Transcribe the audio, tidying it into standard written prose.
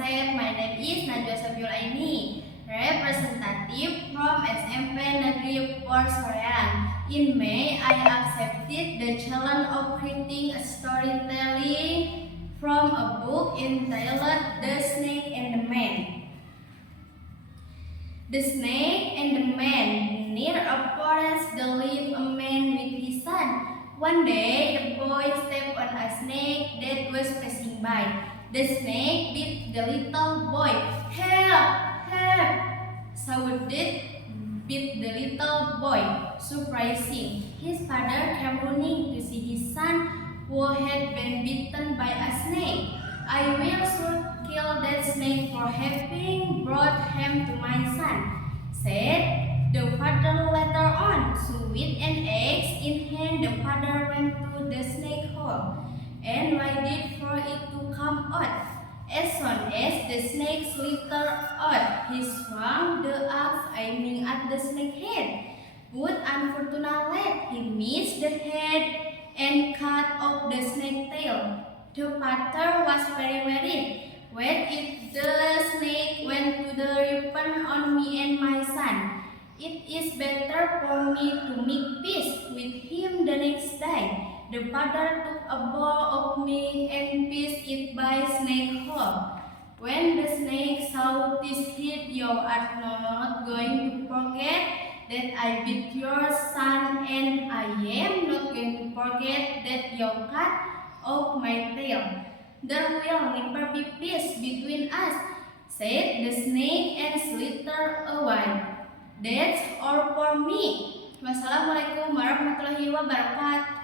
Asep. My name is Najwa Sabiul Aini, representative from SMP Negeri Porsoreang. In May, I accepted the challenge of creating a storytelling from a book entitled The Snake and the Man. The snake and the man. Near a forest there lived a man with his son. One day, the boy stepped on a snake that was passing by. The snake bit the little boy. "Help! Help!" shouted bit the little boy, surprising. His father came running to see his son who had been bitten by a snake. "I will soon kill that snake for having brought him to my son," said the father later on. So with an axe in hand, the father went to the snake hole and waited for it to come out. As soon as the snake slithered out, he swung the axe aiming at the snake's head. But unfortunately, he missed the head and cut off the snake's tail. The father was very worried. "What if the snake went to the river on me and my son? It is better for me to make peace with him the next day." The father took a bowl of meat and pierced it by snake hole. When the snake saw this, said, "You are not going to forget that I beat your son, and I am not going to forget that you cut off my tail. There will never be peace between us," said the snake and slithered away. That's all for me. Wassalamualaikum warahmatullahi wabarakatuh.